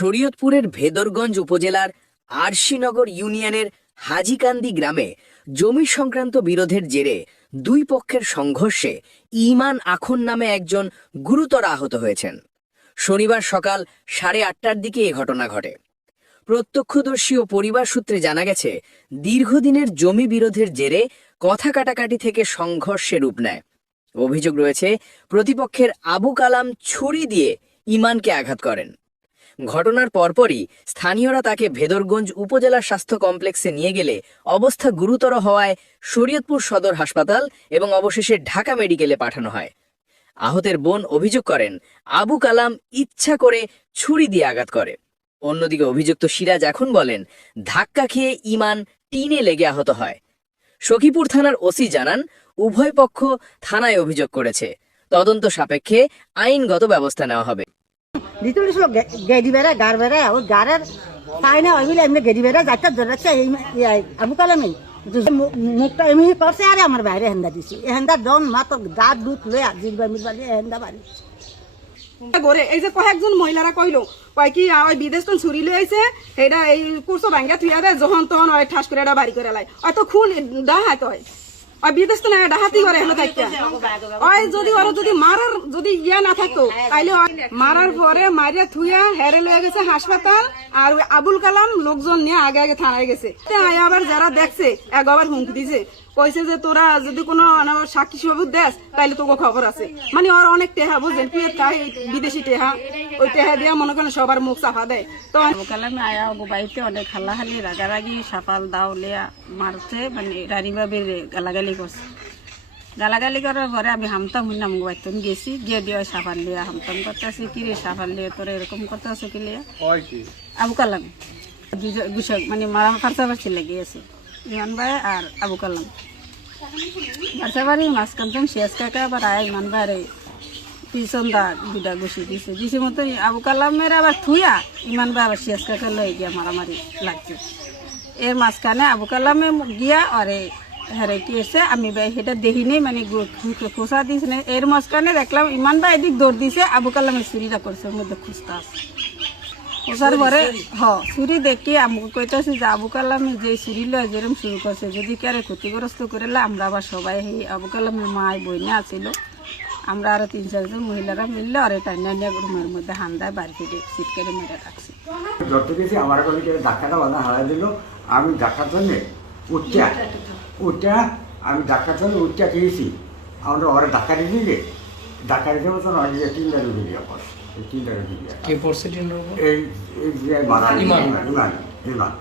শরীয়তপুরের ভেদরগঞ্জ উপজেলার আরশিনগর ইউনিয়নের হাজিকান্দি গ্রামে জমি সংক্রান্ত বিরোধের জেরে দুই পক্ষের সংঘর্ষে ইমান আখন নামে একজন গুরুতর আহত হয়েছেন। শনিবার সকাল সাড়ে আটটার দিকে এ ঘটনা ঘটে। প্রত্যক্ষদর্শী ও পরিবার সূত্রে জানা গেছে, দীর্ঘদিনের জমি বিরোধের জেরে কথা কাটাকাটি থেকে সংঘর্ষে রূপ নেয়। অভিযোগ রয়েছে, প্রতিপক্ষের আবু কালাম ছুরি দিয়ে ইমানকে আঘাত করেন। ঘটনার পরপরই স্থানীয়রা তাকে ভেদরগঞ্জ উপজেলা স্বাস্থ্য কমপ্লেক্সে নিয়ে গেলে অবস্থা গুরুতর হওয়ায় শরীয়তপুর সদর হাসপাতাল এবং অবশেষে ঢাকা মেডিকেলে পাঠানো হয়। আহতের বোন অভিযোগ করেন, আবু কালাম ইচ্ছা করে ছুরি দিয়ে আঘাত করে। অন্যদিকে অভিযুক্ত সিরাজ এখন বলেন, ধাক্কা খেয়ে ইমান টিনে লেগে আহত হয়। সখীপুর থানার ওসি জানান, উভয় পক্ষ থানায় অভিযোগ করেছে। তদন্ত সাপেক্ষে আইনগত ব্যবস্থা নেওয়া হবে। ভিতরে ছিল গেডি বেড়া গার বেড়া ওই গারের পাই না ওইগুলো এমনি গেডি বেড়া যাইতে ধরেছে এই আবু মুখটা এমনি করছে আরে আমার বাইরে হেন্দা দিছি। হেন্দা দন মাত্র দাঁত, দুধ লয়ে জিলবা মিলবা দিয়ে হেন্দা বাড়ি গড়ে এই যে কয়েকজন মহিলারা কইলো, কয় কি ওই বিদেশ তো ছুরি লই আইছে এটা এই কুরসো ভাঙ্গা থুইয়া দেয় যখন তখন ওই ঠাস করে এটা বাড়ি করে লাই ওই তো খুন ডাহাত হয়। ওই বিদেশ না ডাহাতি করে হলো থাকতে ওই যদি ওরা যদি মারার যদি ইয়া না থাকতো, তাইলে মারার পরে মারিয়া থুয়া হেরে লয়ে গেছে হাসপাতাল। আর ওই আবুল কালাম লোকজন নিয়ে আগে আগে থানায় গেছে। আবার যারা দেখছে, এক আবার হুমকি দিছে। কইছে যে তোরা যদি কোনো সাক্ষী সবুত দেস, তাইলে তোকে খবর আছে। মানে ওর অনেক টেহা বুঝছেন কি তাই বিদেশি টেহা। ওই টেহা দিয়া মনে করেন সবার মুখ চাপা দেয়। তো কালামে আয়া ওগো বাড়িতে অনেক হাল্লাহালি রাগারাগি, সাপাল দাও লিয়া মারছে মানে রানিভাবে গালাগালি করছে। গালাগালি করার পরে আমি হামতাম হইলাম বাইতন গেছি গিয়ে দিয়ে সাফাল লিয়া হামতাম করতেছি কি রে সাফাল লিয়ে তোরা এরকম করতেছে কি লিয়া? আবু কালাম। দুজন মানে মারা ফার্সাবাসি লেগে আছে ইমান ভাই আর আবু কালাম। ফার্সাবাড়ি মাঝখান শেষ কাকা আবার আয় ইমান ভাই পিছন দা দুটা ঘুষি দিছে। দিছে মতো আবু কালামের আবার থুইয়া ইমান ভাই আবার শেষ কাকা লই গিয়া মারামারি লাগছে। এর মাঝখানে আবু কালামে গিয়া আরে হ্যাঁ কি আছে আমি ভাই সেটা দেখিনি মানে খোসা দিস না এর মাঝখানে দেখলাম ইমান ভাই এদিক দৌড় দিছে আবু কালামের চুরিটা করছে ওর মধ্যে খুঁজতে আছে। পরে হ চুরি দেখি আমাকে কইতাছি যে আবু কালামে যে চুরি লয় যেরকম শুরু করছে যদি কারে ক্ষতিগ্রস্ত করেলে আমরা আবার সবাই সেই আবু কালামের মায় বইনে আছিল। আমরা আরও তিন চারজন মহিলারা মিললে আর এটা নিয়ে রুমের মধ্যে হান্দায় বাড়ি থেকে সিট কেটে মেরে রাখছি। যত আমার কাছে ধাক্কাটা বাধা হারাই দিল। আমি ধাক্কার জন্যে উঠটা ওটা আমি ডাক্তার জন্য ওটা খেয়েছি। আমরা ওরা ধাক্কা দিয়ে দিলে দেবো দিতে বলতো না যে তিনটা রুগী দিয়ে এই তিনটা রুগী দিয়ে এই এই যে। ইমান ইমান